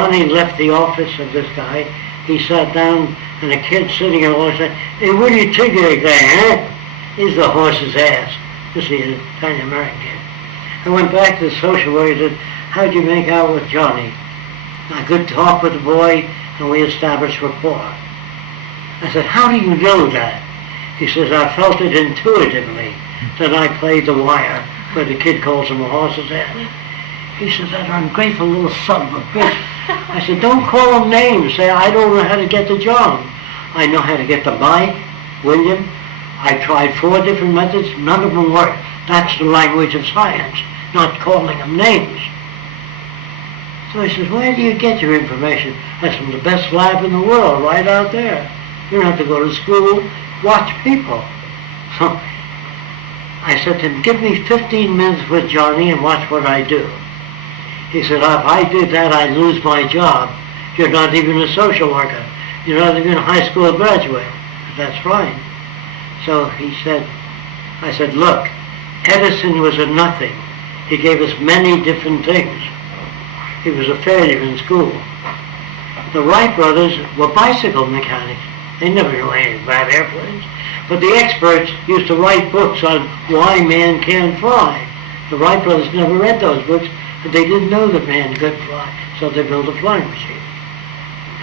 Johnny left the office of this guy. He sat down, and a kid sitting along said, "Hey, what do you think of that guy, huh? He's the horse's ass." This is an Italian American kid. I went back to the social worker and said, "How'd you make out with Johnny?" I could talk with the boy, and we established rapport. I said, "How do you know that?" He says, "I felt it intuitively that I played the wire, but the kid calls him a horse's ass." He says, "That ungrateful little son of a bitch." I said, "Don't call him names. Say, I don't know how to get to John. I know how to get to Mike, William. I tried 4 different methods. None of them worked. That's the language of science, not calling them names." So he says, "Where do you get your information?" I said, "From the best lab in the world, right out there. You don't have to go to school. Watch people." So I said to him, "Give me 15 minutes with Johnny and watch what I do." He said, "If I did that, I'd lose my job. You're not even a social worker. You're not even a high school graduate." "That's fine." So he said, I said, "Look, Edison was a nothing. He gave us many different things. He was a failure in school. The Wright brothers were bicycle mechanics. They never knew anything about airplanes. But the experts used to write books on why man can't fly. The Wright brothers never read those books, but they didn't know that man could fly, so they built a flying machine.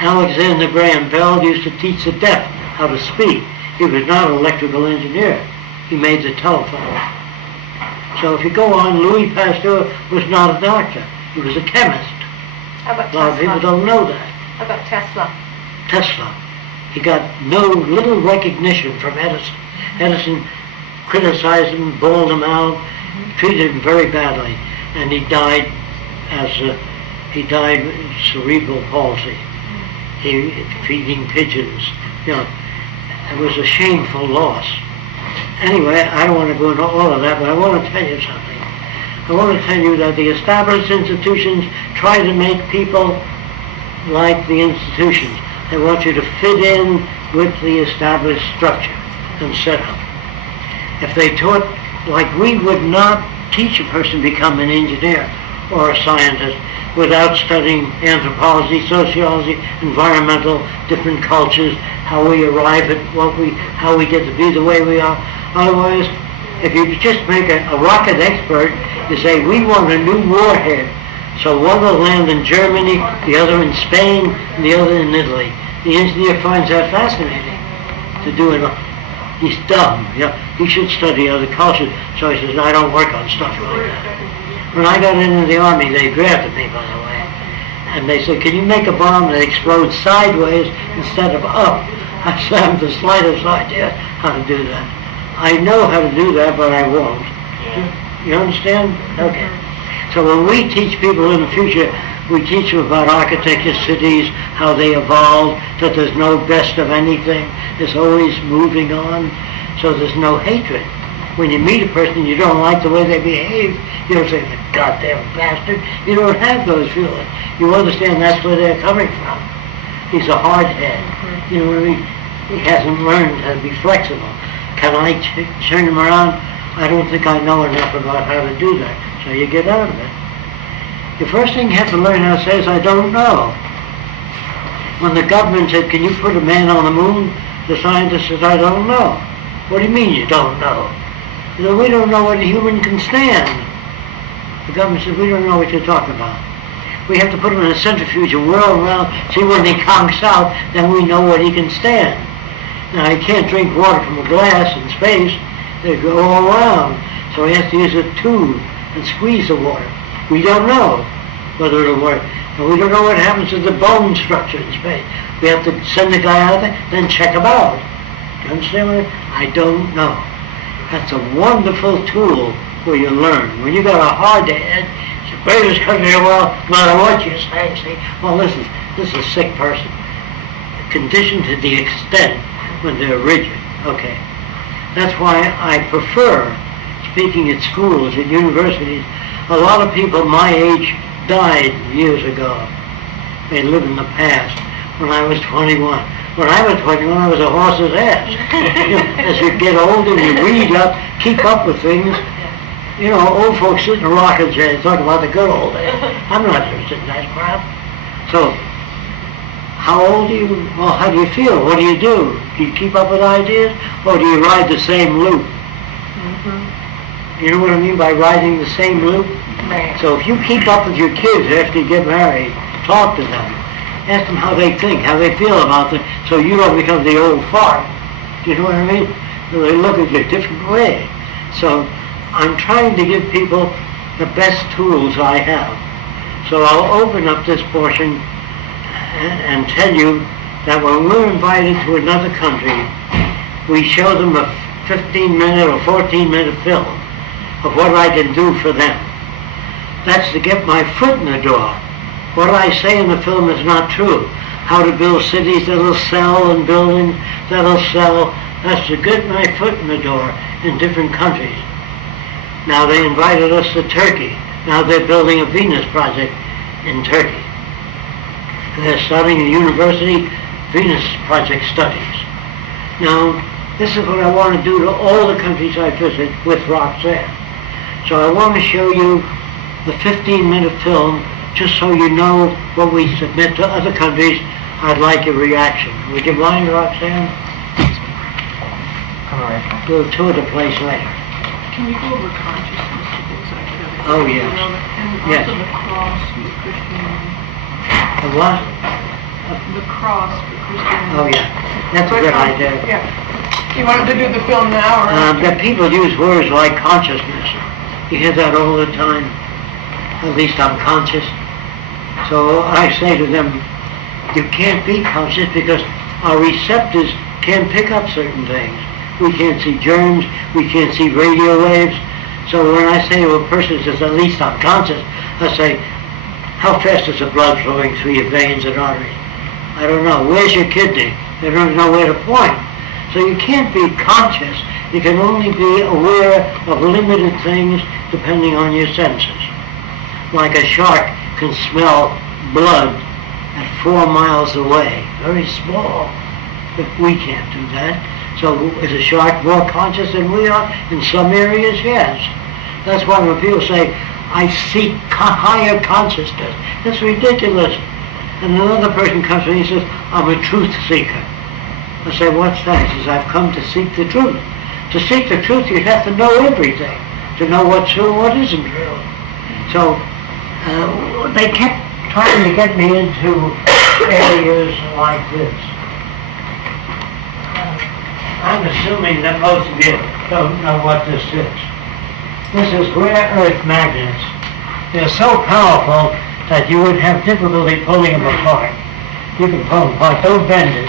Alexander Graham Bell used to teach the deaf how to speak. He was not an electrical engineer. He made the telephone. So if you go on, Louis Pasteur was not a doctor. He was a chemist. How about A lot of people don't know that. How about Tesla? Tesla. He got no little recognition from Edison. Edison criticized him, bawled him out, treated him very badly, and he died with cerebral palsy. Feeding pigeons. You know, it was a shameful loss. Anyway, I don't want to go into all of that, but I want to tell you something. I want to tell you that the established institutions try to make people like the institutions. They want you to fit in with the established structure and setup. If they taught, like we would not teach a person to become an engineer or a scientist without studying anthropology, sociology, environmental, different cultures, how we arrive at how we get to be the way we are. Otherwise, if you just make a rocket expert, you say, "We want a new warhead." So one will land in Germany, the other in Spain, and the other in Italy. The engineer finds that fascinating to do it. He's dumb. Yeah, he should study other cultures. So he says, "I don't work on stuff like that." When I got into the Army, they drafted me, by the way. And they said, "Can you make a bomb that explodes sideways instead of up?" I said, "I have the slightest idea how to do that. I know how to do that, but I won't." You understand? Okay. So when we teach people in the future, we teach them about architecture, cities, how they evolved, that there's no best of anything. There's always moving on. So there's no hatred. When you meet a person you don't like the way they behave, you don't say, "The goddamn bastard." You don't have those feelings. You understand that's where they're coming from. He's a hard head. You know what I mean? He hasn't learned how to be flexible. Can I turn him around? I don't think I know enough about how to do that. So you get out of it. The first thing you have to learn how to say is, "I don't know." When the government said, "Can you put a man on the moon?" the scientist says, "I don't know." "What do you mean you don't know?" He said, "We don't know what a human can stand." The government said, "We don't know what you're talking about. We have to put him in a centrifuge and whirl around, see when he conks out, then we know what he can stand." Now, he can't drink water from a glass in space. They go all around. So he has to use a tube and squeeze the water. We don't know whether it'll work. And we don't know what happens to the bone structure in space. We have to send the guy out there, then check him out. Do you understand what I don't know. That's a wonderful tool where you learn. When you got a hard head, it's the greatest country in the world, no matter what you say. See, well, this is a sick person. Conditioned to the extent when they're rigid. Okay. That's why I prefer speaking at schools, at universities. A lot of people my age died years ago. They live in the past. When I was 21. When I was 21, I was a horse's ass. You know, as you get older, you read up, keep up with things. You know, old folks sit in rocking chairs talking about the good old days. I'm not interested in that crap. So, how old are you? Well, how do you feel? What do you do? Do you keep up with ideas, or do you ride the same loop? You know what I mean by riding the same loop? Right. So if you keep up with your kids after you get married, talk to them. Ask them how they think, how they feel about it, so you don't become the old fart. Do you know what I mean? So they look at you a different way. So I'm trying to give people the best tools I have. So I'll open up this portion and tell you that when we're invited to another country, we show them a 15-minute or 14-minute film of what I can do for them. That's to get my foot in the door. What I say in the film is not true. How to build cities that'll sell and buildings that'll sell. That's to get my foot in the door in different countries. Now they invited us to Turkey. Now they're building a Venus project in Turkey. And they're starting a university Venus project studies. Now, this is what I want to do to all the countries I visit with Roxanne. So I want to show you the 15-minute film just so you know what we submit to other countries. I'd like your reaction. Would you mind, Roxanne? All right. We'll tour the place later. Can you go over consciousness and things like that? Oh, yes. And Yes. also the cross for Christianity. The what? The cross for Christianity. Oh, yeah. That's a good idea. Yeah. You wanted to do the film now, or? That people use words like consciousness. You hear that all the time. At least I'm conscious. So I say to them, you can't be conscious because our receptors can't pick up certain things. We can't see germs, we can't see radio waves. So when I say to a person says, at least I'm conscious, I say, how fast is the blood flowing through your veins and arteries? I don't know. Where's your kidney? They don't know where to point. So you can't be conscious. You can only be aware of limited things depending on your senses. Like a shark can smell blood at 4 miles away. Very small. But we can't do that. So is a shark more conscious than we are? In some areas, yes. That's why when people say, I seek higher consciousness, that's ridiculous. And another person comes to me and says, I'm a truth seeker. I say, what's that? He says, I've come to seek the truth. To seek the truth, you have to know everything, to know what's true and what isn't true. So they kept trying to get me into areas like this. I'm assuming that most of you don't know what this is. This is rare earth magnets. They're so powerful that you would have difficulty pulling them apart. You can pull them apart. Don't bend it.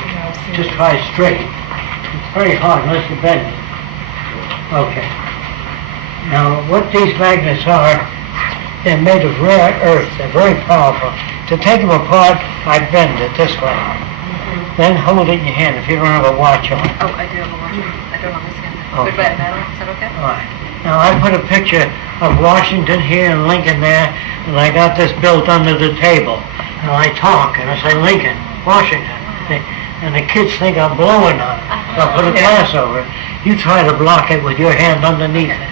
Just try straight. It's very hard unless you bend it. Okay. Now, what these magnets are, they're made of rare earth. They're very powerful. To take them apart, I bend it this way. Then hold it in your hand if you don't have a watch on. Oh, I do have a watch. I don't know this again. Okay. Goodbye, metal. Is that okay? All right. Now, I put a picture of Washington here and Lincoln there, and I got this built under the table. And I talk, and I say, Lincoln, Washington. And the kids think I'm blowing on it. So I put a glass over it. You try to block it with your hand underneath it.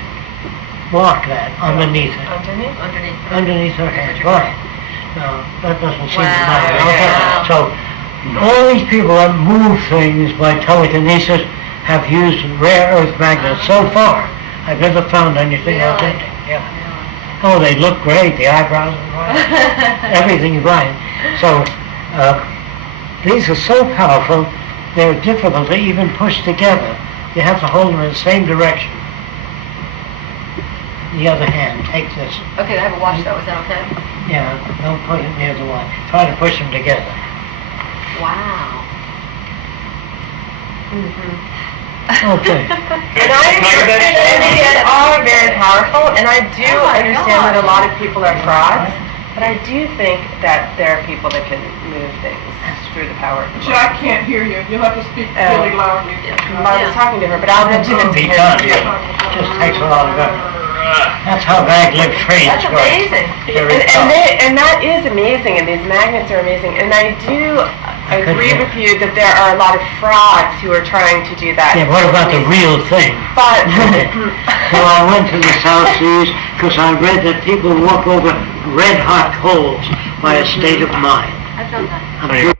Block that underneath it. Underneath? Underneath. Underneath her hand, right. Now, that doesn't seem to matter. Wow. Okay. Yeah. So, all these people that move things by telekinesis have used rare earth magnets so far. I've never found anything Really? authentic. Yeah. Oh, they look great. The eyebrows are right. Everything's right. So, these are so powerful, they're difficult to even push together. You have to hold them in the same direction. The other hand, take this. Okay, I have a watch though. Is that okay? Yeah, don't put it near the one. Try to push them together. Wow. Okay. And I understand they are very powerful, and I do Oh my understand that a gosh. lot of people are frauds, but I do think that there are people that can move things through the power of the Jack can't hear you. You'll have to speak really loudly. I was talking to her, but I'll mention it to Be him. done. Just takes a lot of effort. That's how maglev trains That's work. amazing. Very tough. And that is amazing, and these magnets are amazing, and I do agree with you that there are a lot of frauds who are trying to do that. Yeah, what about the real thing? But So I went to the South Seas because I read that people walk over red-hot coals by a state of mind. I've done that. I'm sure